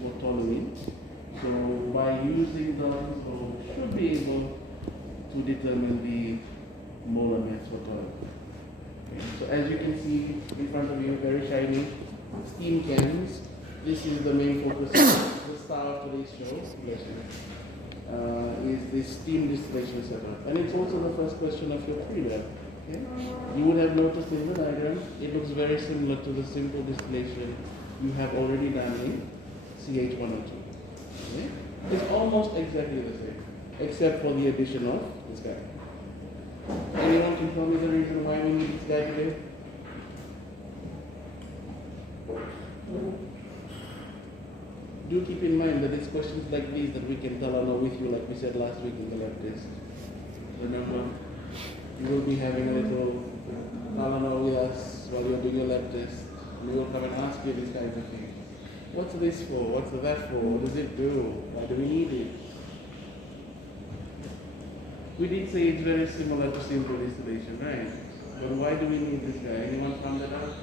for toluene. So by using those, we should be able to determine the molar mass for toluene. Okay. So as you can see in front of you, very shiny steam cans. This is the main focus of the star of today's show. Is this steam distillation setup, and it's also the first question of your pre-lab. Okay? You would have noticed in the diagram, it looks very similar to the simple distillation you have already done in CH102. Okay? It's almost exactly the same, except for the addition of this guy. Anyone can tell me the reason why we need this guy today? Do keep in mind that it's questions like these that we can tell along with you, like we said last week in the lab test. Remember, you will be having a little Talana with us while you're doing your lab test. We will come and ask you these kinds of things. What's this for? What's that for? What does it do? Why do we need it? We did say it's very similar to simple distillation, right? But why do we need this guy? Anyone found that out?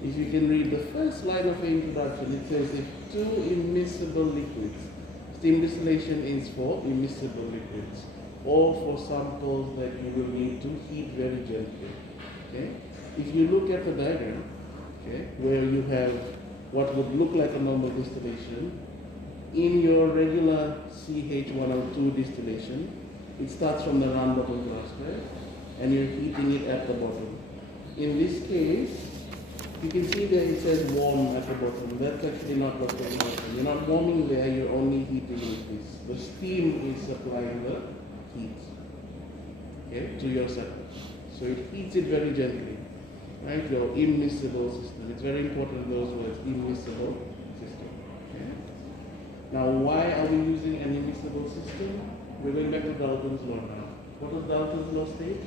If you can read the first line of the introduction, it says if two immiscible liquids, steam distillation is for immiscible liquids, or for samples that you will need to heat very gently. Okay? If you look at the diagram, okay, where you have what would look like a normal distillation, in your regular CH102 distillation, it starts from the round bottom glass, right? And you're heating it at the bottom. In this case, you can see that it says warm at the bottom. That's actually not what's going on. You're not warming there, you're only heating with this. The steam is supplying the heat, okay, to your setup. So it heats it very gently, right? Your immiscible system. It's very important, those words, immiscible system. Okay? Now, why are we using an immiscible system? We're going back to Dalton's law now. What does Dalton's law state?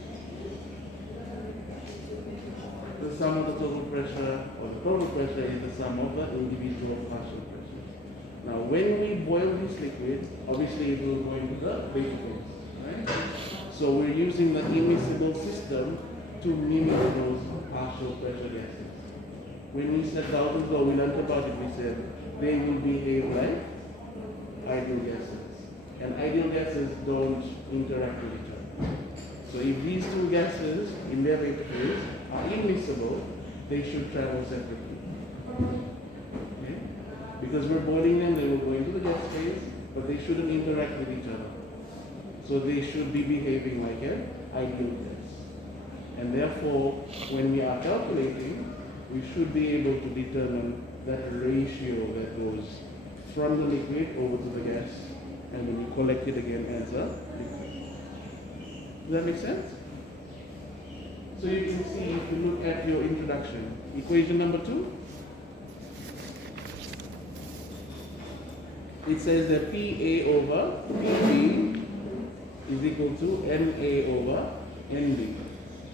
The sum of the total pressure, or the total pressure, is the sum of the individual partial pressures. Now, when we boil this liquid, obviously it will go into the vapor phase, right? So we're using the immiscible system to mimic those partial pressure gases. When we said Dalton's law, we learned about it. We said they will behave like ideal gases, and ideal gases don't interact with each other. So if these two gases in their vapor phase are immiscible, they should travel separately. Okay? Because we're boiling them, they will go into the gas phase, but they shouldn't interact with each other. So they should be behaving like an ideal gas. And therefore, when we are calculating, we should be able to determine that ratio that goes from the liquid over to the gas, and then we collect it again as a liquid. Does that make sense? So you can see, if you look at your introduction, equation number 2, it says that PA over PB is equal to NA over NB.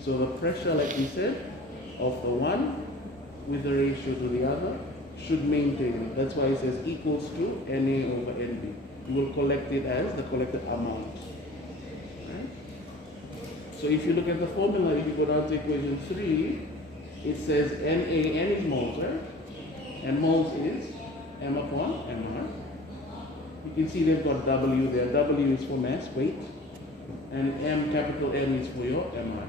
So the pressure, like we said, of the one with the ratio to the other should maintain it. That's why it says equals to NA over NB. You will collect it as the collected amount. So if you look at the formula, if you go down to equation 3, it says NA, N is moles, right? And moles is M upon M1. You can see they've got W there. W is for mass, weight. And M, capital M, is for your MI.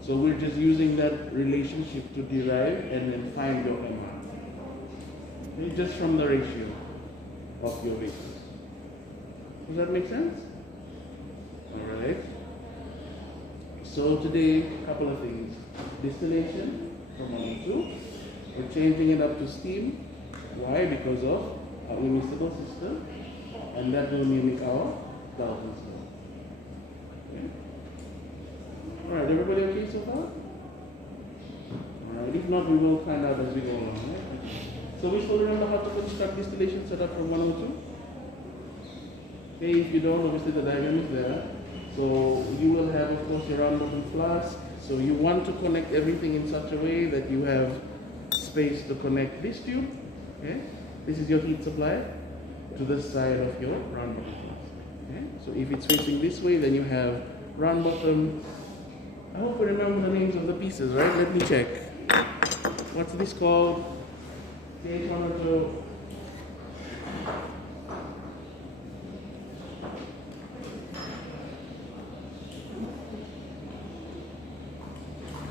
So we're just using that relationship to derive and then find your MI. Okay, just from the ratio of your vectors. Does that make sense? All right. So today, a couple of things. Distillation from 1 to 2. We're changing it up to steam. Why? Because of our immiscible system. And that will mimic our Dalton's law. Okay. Alright, everybody okay so far? Alright, if not, we will find out as we go along. Right? So we still remember how to construct distillation setup from 102? Okay, if you don't, obviously the diagram is there. So you will have, of course, your round bottom flask. So you want to connect everything in such a way that you have space to connect this tube. Okay, this is your heat supply to the side of your round bottom flask. Okay? So if it's facing this way, then you have round bottom. I hope you remember the names of the pieces, right? Let me check. What's this called?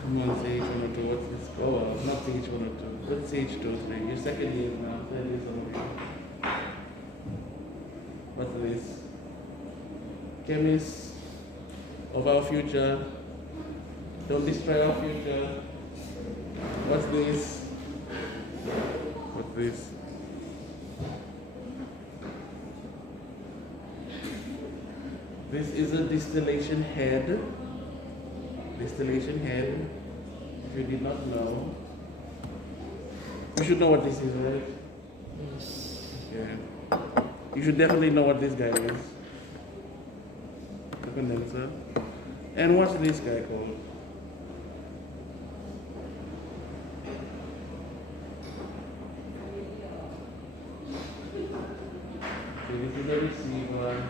Come on, say H102. What's this called? Not say H102. Let's say H23. Your second year now, third year already. What's this? Chemists of our future. Don't destroy our future. What's this? What's this? This is a distillation head. Distillation head. If you did not know, you should know what this is, right? Yes. Yeah. You should definitely know what this guy is. The condenser. And what's this guy called? Okay, this is the receiver.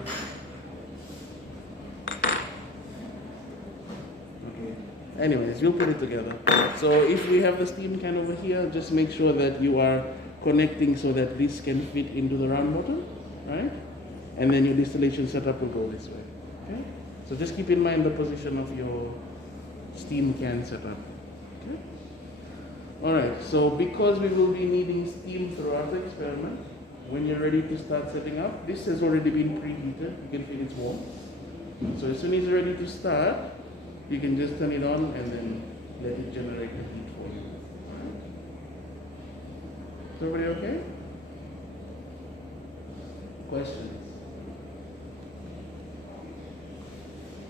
Okay. Anyways, we'll put it together. So if we have the steam can over here, just make sure that you are connecting so that this can fit into the round bottom, right? And then your distillation setup will go this way. Okay? So just keep in mind the position of your steam can setup. Okay? Alright, so because we will be needing steam throughout the experiment, when you're ready to start setting up, this has already been preheated. You can feel it's warm. So as soon as you're ready to start, you can just turn it on and then let it generate the heat for you. Is everybody okay? Questions?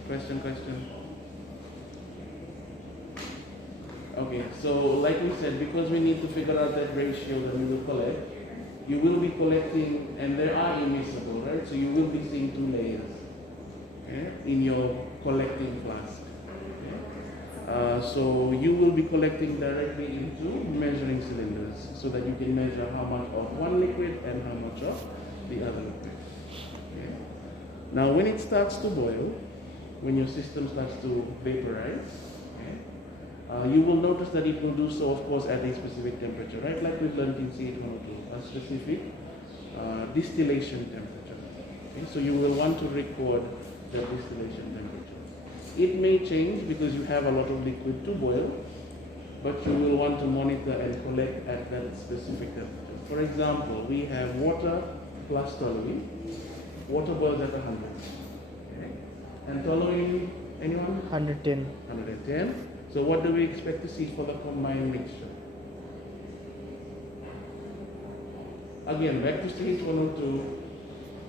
Question? Okay, so like we said, because we need to figure out that ratio that we will collect, you will be collecting, and they are immiscible, right? So you will be seeing two layers, okay, in your collecting flask. So you will be collecting directly into measuring cylinders so that you can measure how much of one liquid and how much of the other liquid. Okay. Now when it starts to boil, when your system starts to vaporize, okay, you will notice that it will do so, of course, at a specific temperature, right? Like we've learned in C812, a specific distillation temperature. Okay. So you will want to record the distillation temperature. It may change because you have a lot of liquid to boil, but you will want to monitor and collect at that specific temperature. For example, we have water plus toluene. Water boils at 100. Okay. And toluene, anyone? 110. 110. So what do we expect to see for the combined mixture? Again, back to stage 102,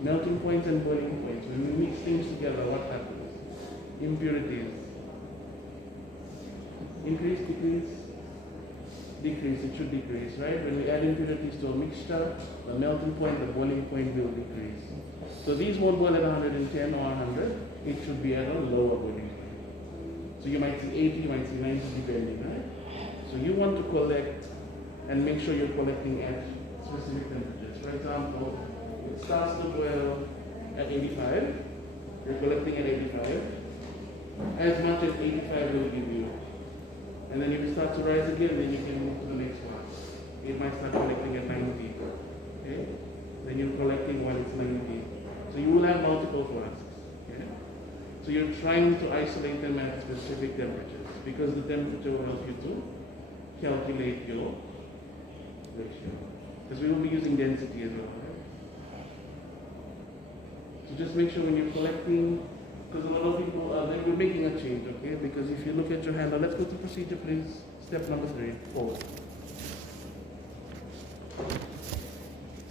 melting points and boiling points. When we mix things together, what happens? Impurities. Increase, decrease? Decrease, it should decrease, right? When we add impurities to a mixture, the melting point, the boiling point will decrease. So these won't boil at 110 or 100, it should be at a lower boiling point. So you might see 80, you might see 90, depending, right? So you want to collect and make sure you're collecting at specific temperatures. For example, it starts to boil at 85, you're collecting at 85. As much as 85 will give you. And then if it starts to rise again, then you can move to the next one. It might start collecting at 90. Okay? Then you're collecting while it's 90. So you will have multiple flasks. Okay? So you're trying to isolate them at specific temperatures because the temperature will help you to calculate your ratio. Because we will be using density as well. Right? So just make sure when you're collecting, because a lot of people are we're making a change, okay? Because if you look at your handle, let's go to procedure, please. Step number 3, forward.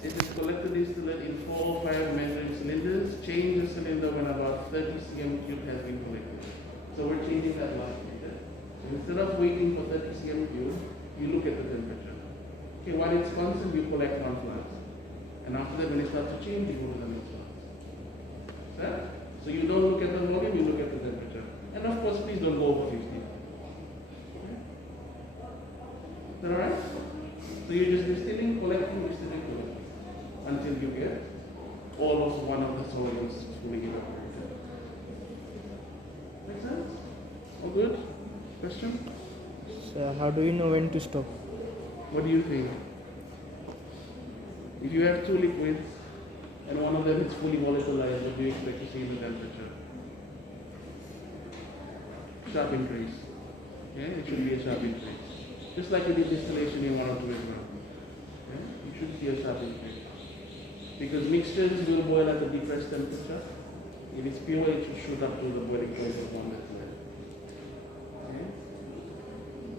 It is collected distillate in 4 or 5 measuring cylinders. Change the cylinder when about 30 cm cube has been collected. So we're changing that last meter. So instead of waiting for 30 cm cube, you look at the temperature. Okay, while it's constant, you collect one flask. And after that, when it starts to change, you go to the next flask. Right? So you don't look at the volume, you look at the temperature. And of course, please don't go over 50. Okay? Is that alright? So you're just distilling, collecting, until you get all of one of the solvents fully evaporated. good? Question? So how do you know when to stop? What do you think? If you have two liquids and one of them is fully volatilized, what do you expect to see in the temperature? Sharp increase. Okay, it should be a sharp increase. Just like we did distillation in 1 or 2 as well. Okay? You should see a sharp increase. Because mixtures will boil at a depressed temperature. If it's pure, it should shoot up to the boiling point of 1 metal. Okay?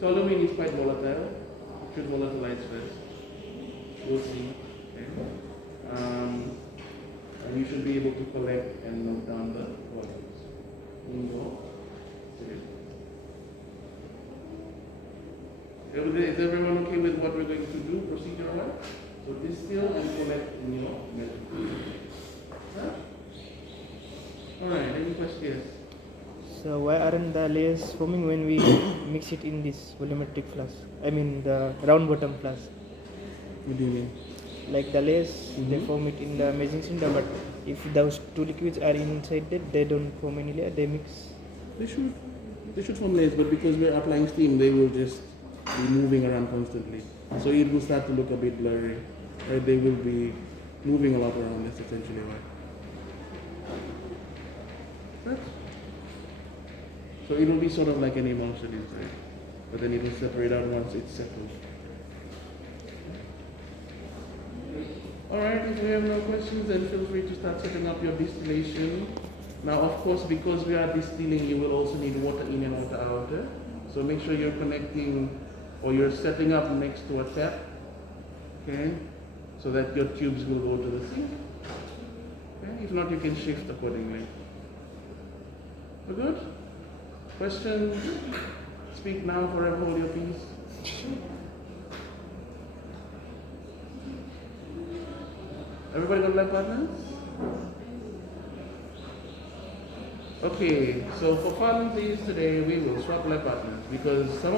Toluene is quite volatile. It should volatilize first. We'll see. Okay? And you should be able to collect and note down the volumes in your cylinder. Is everyone okay with what we're going to do procedure-wise? So distill and collect in your method. Huh? Alright, any questions? So why aren't the layers forming when we mix it in this volumetric flask? I mean the round bottom flask. What do you mean? Like the layers, they form it in the measuring cylinder, but if those two liquids are inside it, they don't form any layer, they mix. They should form layers, but because we're applying steam, they will just be moving around constantly. So it will start to look a bit blurry. Right? They will be moving a lot around, that's essentially why. Right? So it will be sort of like an emulsion inside, but then it will separate out once it's settled. Alright, if you have no questions, then feel free to start setting up your distillation. Now, of course, because we are distilling, you will also need water in and water out. So make sure you're connecting or you're setting up next to a tap, okay, so that your tubes will go to the sink. Okay? If not, you can shift accordingly. We're good? Questions? Speak now, forever hold your peace. Everybody got lab partners? Okay, so for funsies today we will swap lab partners because some of